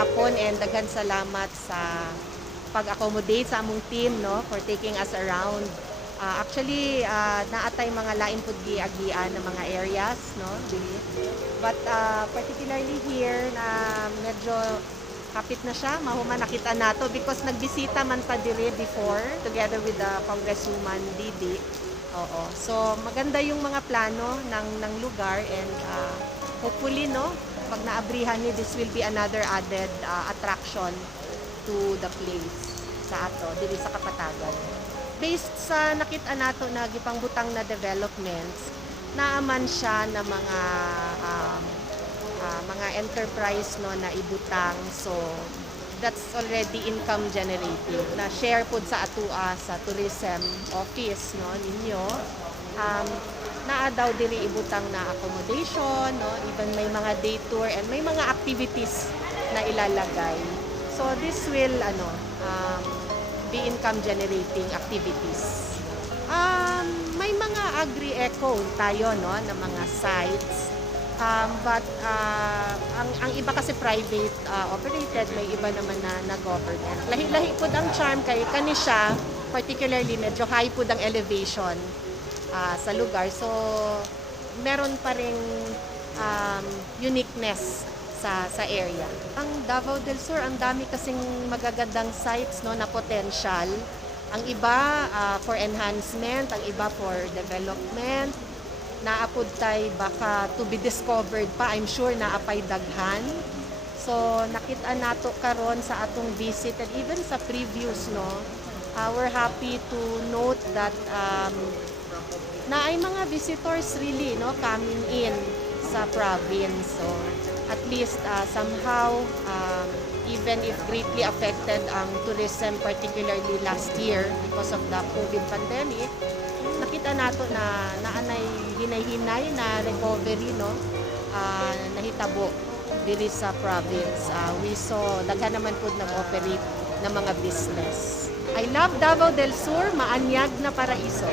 gihapon and daghan salamat sa pag-accommodate sa among team no for taking us around. Actually, naatay mga lain pud giagian ng mga areas no dili. But particularly here na medyo kapit na siya, mahuman nakita nato because nagbisita man ta diri before together with the Congresswoman Didi. Oo. So maganda yung mga plano ng lugar and hopefully no pag naabrihan ni this will be another added attraction to the place sa ato diri sa Kapatagan. Based sa nakita nato na gipangbutang na developments, naaman siya na mga enterprise no na ibutang, so that's already income generating na share pud sa atua sa tourism office no ninyo. Naa daw diri ibutang na accommodation no, even may mga day tour and may mga activities na ilalagay, so this will be income generating activities. May mga agri-eco tayo no na mga sites. But ang iba kasi private operated, may iba naman na government. Lahi-lahi po ang charm kay kani siya, particularly medyo high po ang elevation sa lugar. So meron pa ring uniqueness sa area. Ang Davao del Sur, ang dami kasing magagandang sites no na potential. Ang iba for enhancement, ang iba for development. Naapod tay baka to be discovered pa, I'm sure naapay daghan. So nakita nato karon sa atong visit and even sa previews no, we're happy to note that naay mga visitors really no coming in sa province. So at least somehow even if greatly affected ang tourism particularly last year because of the COVID pandemic, nakita nato na naanay hinay-hinay na recovery no nahitabo diri sa province. We saw daghan naman pud nag-operate na mga business. I love Davao del Sur, maanyag na paraiso.